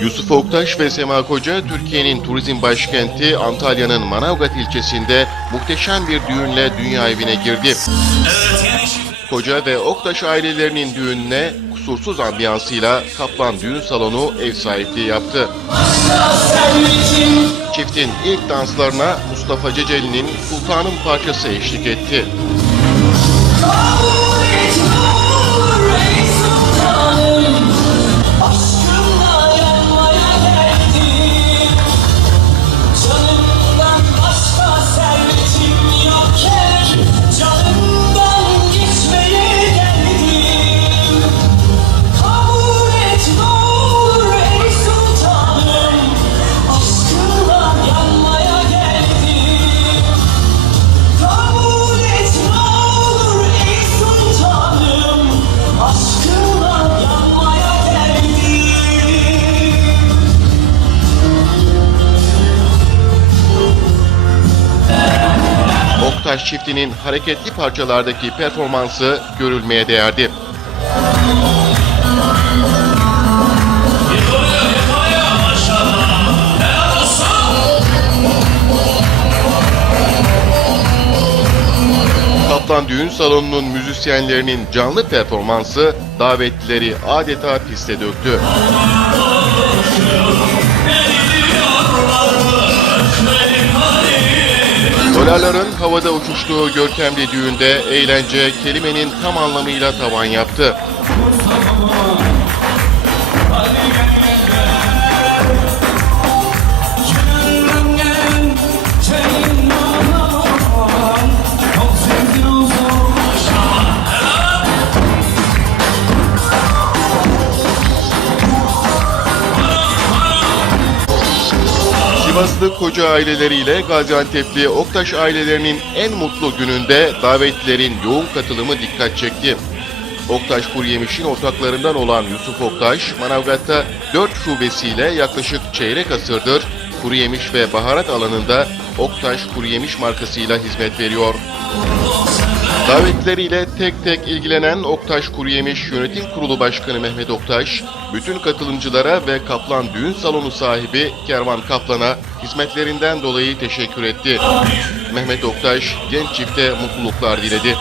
Yusuf Oktaş ve Sema Koca, Türkiye'nin turizm başkenti Antalya'nın Manavgat ilçesinde muhteşem bir düğünle dünya evine girdi. Koca ve Oktaş ailelerinin düğününe kusursuz ambiyansıyla Kaplan Düğün Salonu ev sahipliği yaptı. Çiftin ilk danslarına Mustafa Ceceli'nin Sultanım parçası eşlik etti. Oktaş çiftinin hareketli parçalardaki performansı görülmeye değerdi. Kaplan Düğün Salonu'nun müzisyenlerinin canlı performansı davetlileri adeta piste döktü. Dolarların havada uçuştuğu görkemli düğünde eğlence kelimenin tam anlamıyla tavan yaptı. Sivaslı koca aileleriyle Gaziantep'li Oktaş ailelerinin en mutlu gününde davetlilerin yoğun katılımı dikkat çekti. Oktaş Kuruyemiş'in ortaklarından olan Yusuf Oktaş, Manavgat'ta 4 şubesiyle yaklaşık çeyrek asırdır kuruyemiş ve baharat alanında Oktaş Kuruyemiş markasıyla hizmet veriyor. Davetleriyle tek tek ilgilenen Oktaş Kuruyemiş Yönetim Kurulu Başkanı Mehmet Oktaş, bütün katılımcılara ve Kaplan Düğün Salonu sahibi Kervan Kaplan'a hizmetlerinden dolayı teşekkür etti. Mehmet Oktaş genç çifte mutluluklar diledi.